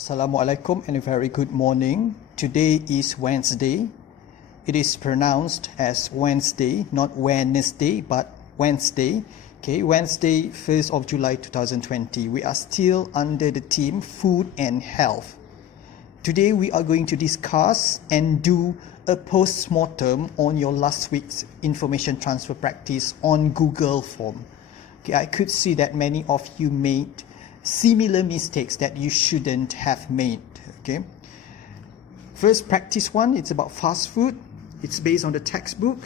Assalamualaikum and a very good morning. Today is Wednesday. It is pronounced as Wednesday, not Wednesday, but Wednesday. Okay, Wednesday, 1st of July 2020. We are still under the theme Food and Health. Today we are going to discuss and do a post-mortem on your last week's information transfer practice on Google Form. Okay, I could see that many of you made similar mistakes that you shouldn't have made. Okay, first practice one, it's about fast food. It's based on the textbook.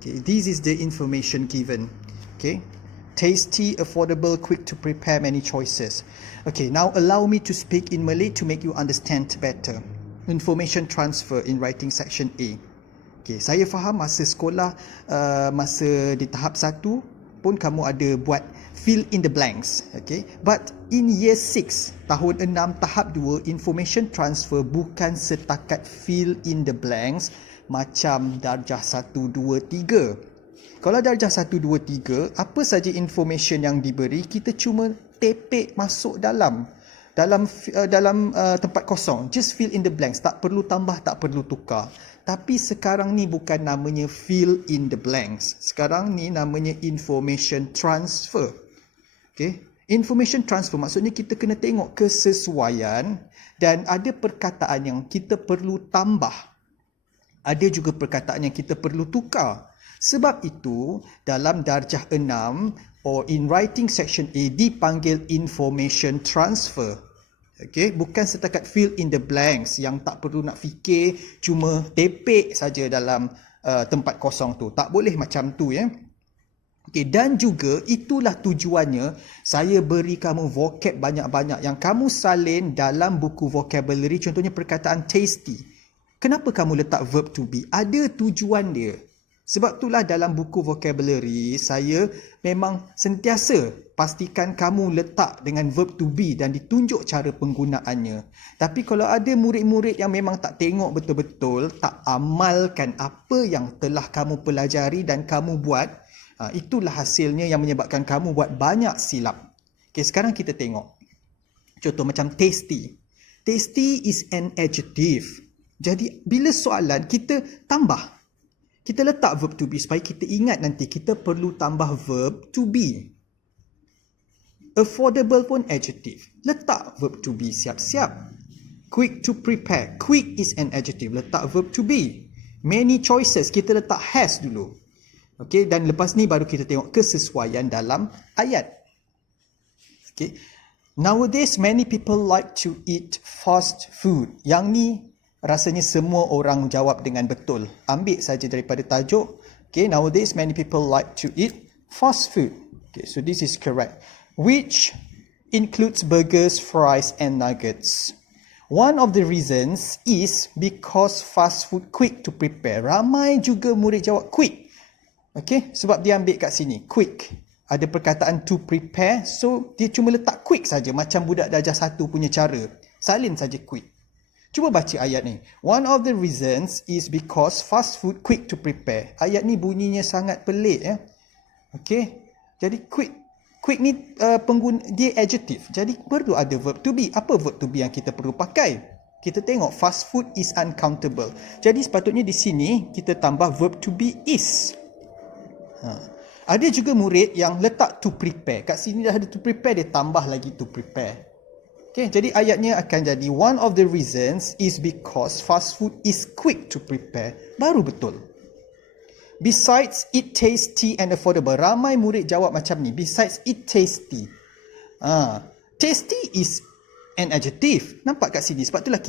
Okay, this is the information given. Okay, tasty, affordable, quick to prepare, many choices. Okay, now allow me to speak in Malay to make you understand better. Information transfer in writing section A. Okay, saya faham masa sekolah, masa di tahap 1 pun kamu ada buat fill in the blanks. Okay, but in year 6, tahun 6, tahap 2, information transfer bukan setakat fill in the blanks macam darjah 1, 2, 3. Kalau darjah 1, 2, 3, apa saja information yang diberi, kita cuma tepek masuk dalam tempat kosong. Just fill in the blanks. Tak perlu tambah, tak perlu tukar. Tapi sekarang ni bukan namanya fill in the blanks. Sekarang ni namanya information transfer. Okay? Information transfer maksudnya kita kena tengok kesesuaian dan ada perkataan yang kita perlu tambah. Ada juga perkataan yang kita perlu tukar. Sebab itu, dalam darjah 6 or in writing section A dipanggil information transfer. Okay, bukan setakat fill in the blanks yang tak perlu nak fikir, cuma tepek saja dalam tempat kosong tu. Tak boleh macam tu ya. Okay, dan juga itulah tujuannya saya beri kamu vocab banyak-banyak yang kamu salin dalam buku vocabulary, contohnya perkataan tasty. Kenapa kamu letak verb to be? Ada tujuan dia. Sebab itulah dalam buku vocabulary saya memang sentiasa pastikan kamu letak dengan verb to be dan ditunjuk cara penggunaannya. Tapi kalau ada murid-murid yang memang tak tengok betul-betul, tak amalkan apa yang telah kamu pelajari dan kamu buat, itulah hasilnya yang menyebabkan kamu buat banyak silap. Okay, sekarang kita tengok. Contoh macam tasty. Tasty is an adjective. Jadi bila soalan kita tambah. Kita letak verb to be supaya kita ingat nanti kita perlu tambah verb to be. Affordable pun adjective. Letak verb to be siap-siap. Quick to prepare. Quick is an adjective. Letak verb to be. Many choices. Kita letak has dulu. Okay, dan lepas ni baru kita tengok kesesuaian dalam ayat. Okay. Nowadays, many people like to eat fast food. Yang ni rasanya semua orang jawab dengan betul. Ambil saja daripada tajuk. Okay, nowadays many people like to eat fast food. Okay, so this is correct. Which includes burgers, fries and nuggets. One of the reasons is because fast food quick to prepare. Ramai juga murid jawab quick. Okay, sebab dia ambil kat sini, quick. Ada perkataan to prepare, so dia cuma letak quick saja macam budak darjah 1 punya cara. Salin saja quick. Cuba baca ayat ni. One of the reasons is because fast food quick to prepare. Ayat ni bunyinya sangat pelik ya. Okey. Jadi quick ni dia adjective. Jadi perlu ada verb to be. Apa verb to be yang kita perlu pakai? Kita tengok fast food is uncountable. Jadi sepatutnya di sini kita tambah verb to be is. Ada juga murid yang letak to prepare. Kat sini dah ada to prepare, dia tambah lagi to prepare. Okay, jadi ayatnya akan jadi one of the reasons is because fast food is quick to prepare. Baru betul. Besides it tasty and affordable. Ramai murid jawab macam ni. Besides it tasty. Tasty is an adjective. Nampak kat sini. Sebab itulah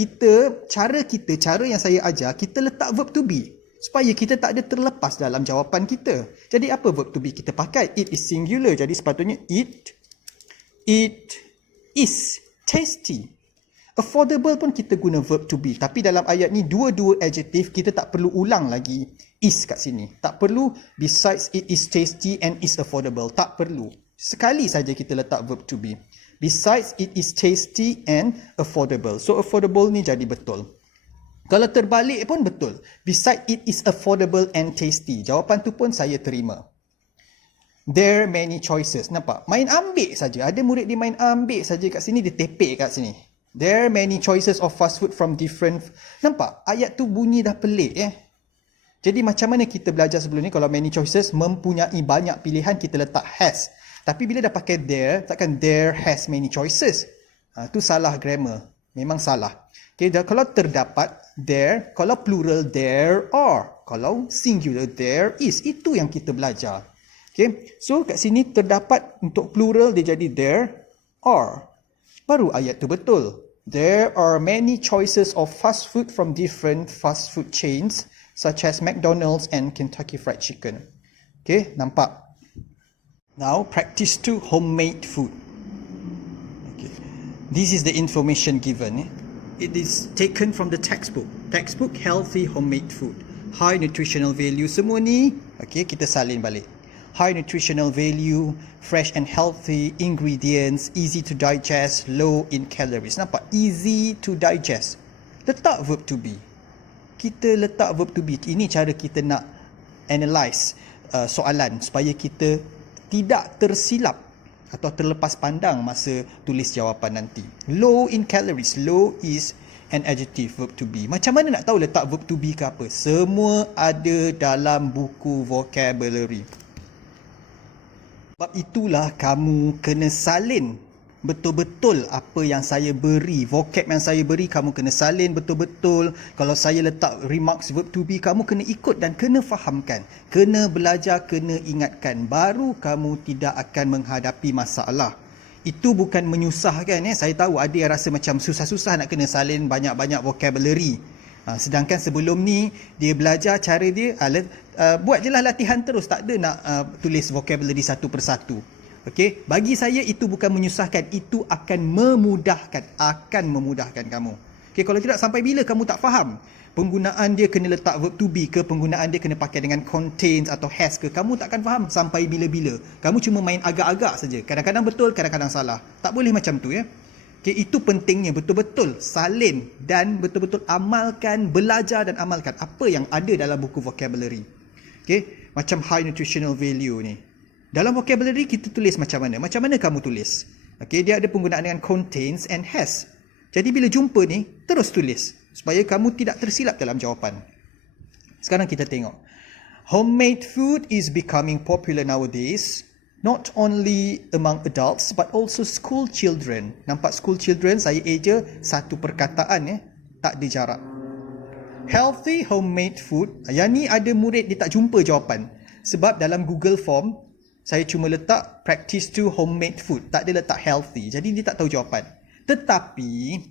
cara yang saya ajar, kita letak verb to be. Supaya kita tak ada terlepas dalam jawapan kita. Jadi apa verb to be kita pakai? It is singular. Jadi sepatutnya it is tasty. Affordable pun kita guna verb to be. Tapi dalam ayat ni dua-dua adjektif, kita tak perlu ulang lagi is kat sini. Tak perlu besides it is tasty and is affordable. Tak perlu. Sekali saja kita letak verb to be. Besides it is tasty and affordable. So affordable ni jadi betul. Kalau terbalik pun betul. Besides it is affordable and tasty. Jawapan tu pun saya terima. There are many choices. Nampak? Main ambil saja. Ada murid dia main ambil saja kat sini, dia tepek kat sini. There are many choices of fast food from different... Nampak? Ayat tu bunyi dah pelik Jadi macam mana kita belajar sebelum ni? Kalau many choices, mempunyai banyak pilihan, kita letak has. Tapi bila dah pakai there, takkan there has many choices. Tu salah grammar. Memang salah. Okay, kalau terdapat, there. Kalau plural, there are. Kalau singular, there is. Itu yang kita belajar. Okay, so kat sini terdapat untuk plural, dia jadi there are. Baru ayat tu betul. There are many choices of fast food from different fast food chains such as McDonald's and Kentucky Fried Chicken. Okay, nampak? Now, practice 2, homemade food. Okay. This is the information given. It is taken from the textbook. Textbook, healthy homemade food. High nutritional value. Semua ni, okay, kita salin balik. High nutritional value, fresh and healthy ingredients, easy to digest, low in calories. Nampak? Easy to digest. Letak verb to be. Kita letak verb to be. Ini cara kita nak analyse soalan supaya kita tidak tersilap atau terlepas pandang masa tulis jawapan nanti. Low in calories. Low is an adjective, verb to be. Macam mana nak tahu letak verb to be ke apa? Semua ada dalam buku vocabulary. Sebab itulah kamu kena salin betul-betul apa yang saya beri. Vocab yang saya beri, kamu kena salin betul-betul. Kalau saya letak remarks verb to be, kamu kena ikut dan kena fahamkan. Kena belajar, kena ingatkan. Baru kamu tidak akan menghadapi masalah. Itu bukan menyusahkan. Saya tahu ada yang rasa macam susah-susah nak kena salin banyak-banyak vocabulary. Sedangkan sebelum ni dia belajar cara dia buat je lah latihan terus, tak ada nak tulis vocabulary satu persatu. Okey, bagi saya itu bukan menyusahkan, itu akan memudahkan kamu. Okey, kalau tidak, sampai bila kamu tak faham penggunaan dia kena letak verb to be ke, penggunaan dia kena pakai dengan contains atau has ke, kamu takkan faham sampai bila-bila. Kamu cuma main agak-agak saja, kadang-kadang betul, kadang-kadang salah. Tak boleh macam tu Okay, itu pentingnya, betul-betul salin dan betul-betul amalkan, belajar dan amalkan apa yang ada dalam buku vocabulary. Okay, macam high nutritional value ni. Dalam vocabulary kita tulis macam mana? Macam mana kamu tulis? Okay, dia ada penggunaan dengan contains and has. Jadi bila jumpa ni, terus tulis supaya kamu tidak tersilap dalam jawapan. Sekarang kita tengok. Homemade food is becoming popular nowadays. Not only among adults but also school children. Nampak school children, saya eja satu perkataan tak ada jarak. Healthy homemade food. Yang ni ada murid dia tak jumpa jawapan. Sebab dalam Google Form saya cuma letak practice 2 homemade food. Tak ada letak healthy. Jadi dia tak tahu jawapan. Tetapi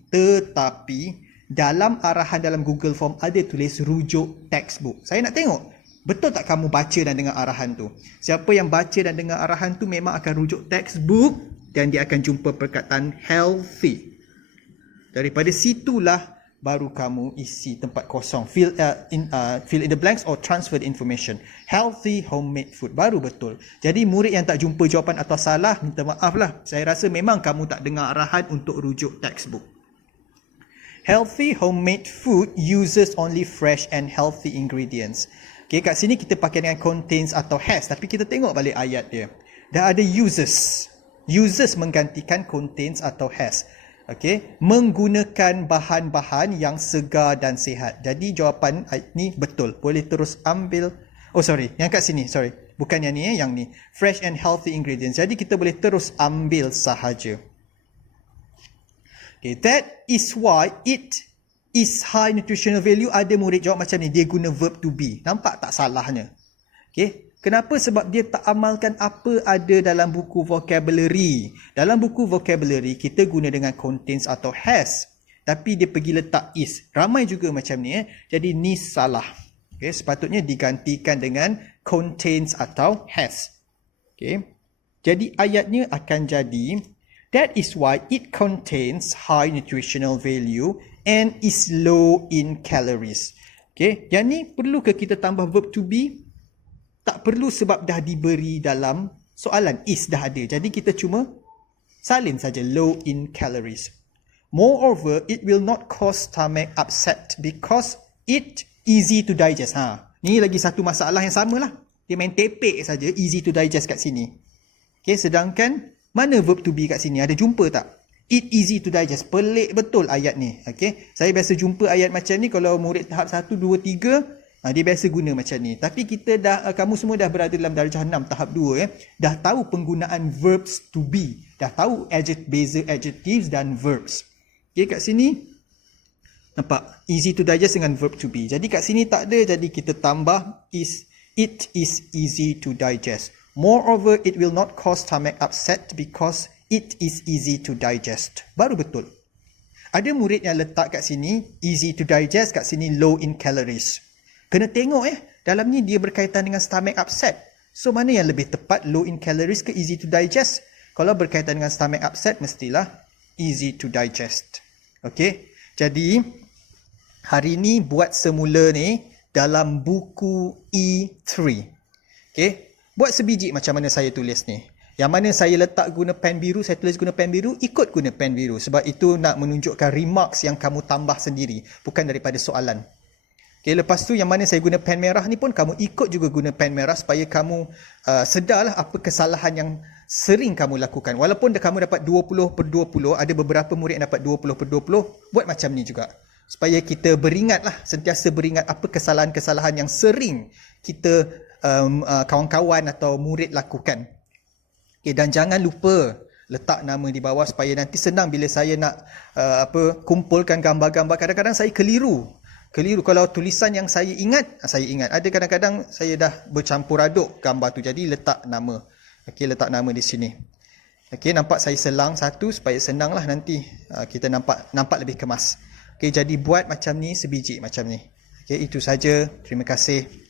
dalam arahan dalam Google Form ada tulis rujuk textbook. Saya nak tengok betul tak kamu baca dan dengar arahan tu? Siapa yang baca dan dengar arahan tu memang akan rujuk textbook dan dia akan jumpa perkataan healthy. Daripada situlah baru kamu isi tempat kosong. Fill in the blanks or transfer the information. Healthy homemade food. Baru betul. Jadi murid yang tak jumpa jawapan atau salah, minta maaf lah. Saya rasa memang kamu tak dengar arahan untuk rujuk textbook. Healthy homemade food uses only fresh and healthy ingredients. Okay, kat sini kita pakai dengan contains atau has. Tapi kita tengok balik ayat dia. Dah ada uses. Uses menggantikan contains atau has. Okay, menggunakan bahan-bahan yang segar dan sihat. Jadi jawapan ni betul. Boleh terus ambil. Oh sorry, yang kat sini. Sorry. Bukan yang ni, yang ni. Fresh and healthy ingredients. Jadi kita boleh terus ambil sahaja. Okay, that is why it is high nutritional value. Ada murid jawab macam ni, dia guna verb to be. Nampak tak salahnya? Okay. Kenapa? Sebab dia tak amalkan apa ada dalam buku vocabulary. Dalam buku vocabulary kita guna dengan contains atau has. Tapi dia pergi letak is. Ramai juga macam ni. Jadi ni salah. Okay. Sepatutnya digantikan dengan contains atau has. Okay. Jadi ayatnya akan jadi, that is why it contains high nutritional value and is low in calories. Okay, yang ni perlu ke kita tambah verb to be? Tak perlu sebab dah diberi dalam soalan. Is dah ada. Jadi kita cuma salin saja low in calories. Moreover, it will not cause stomach upset because it easy to digest. Ni lagi satu masalah yang sama lah. Dia main tepek saja, easy to digest kat sini. Okay, sedangkan mana verb to be kat sini? Ada jumpa tak? It easy to digest. Pelik betul ayat ni. Okay? Saya biasa jumpa ayat macam ni kalau murid tahap 1, 2, 3, dia biasa guna macam ni. Tapi kita kamu semua dah berada dalam darjah 6 tahap 2 dah tahu penggunaan verbs to be. Dah tahu beza adjectives dan verbs. Okay, kat sini nampak easy to digest dengan verb to be. Jadi kat sini tak ada, jadi kita tambah it is easy to digest. Moreover, it will not cause stomach upset because it is easy to digest. Baru betul. Ada murid yang letak kat sini easy to digest, kat sini low in calories. Kena tengok dalam ni dia berkaitan dengan stomach upset. So mana yang lebih tepat, low in calories ke easy to digest? Kalau berkaitan dengan stomach upset, mestilah easy to digest. Okay? Jadi hari ni buat semula ni dalam buku E3. Okay? Buat sebiji macam mana saya tulis ni. Yang mana saya letak guna pen biru, saya tulis guna pen biru, ikut guna pen biru. Sebab itu nak menunjukkan remarks yang kamu tambah sendiri, bukan daripada soalan. Okay, lepas tu yang mana saya guna pen merah ni pun, kamu ikut juga guna pen merah supaya kamu sedarlah apa kesalahan yang sering kamu lakukan. Walaupun kamu dapat 20/20, ada beberapa murid yang dapat 20/20, buat macam ni juga. Supaya kita beringatlah, sentiasa beringat apa kesalahan-kesalahan yang sering kita kawan-kawan atau murid lakukan. Okay, dan jangan lupa letak nama di bawah supaya nanti senang bila saya nak kumpulkan gambar-gambar. Kadang-kadang saya keliru kalau tulisan yang saya ingat. Ada kadang-kadang saya dah bercampur aduk gambar tu, jadi letak nama. Okey, letak nama di sini. Okey, nampak saya selang satu supaya senanglah nanti kita nampak lebih kemas. Okey, jadi buat macam ni sebiji macam ni. Okey, itu saja. Terima kasih.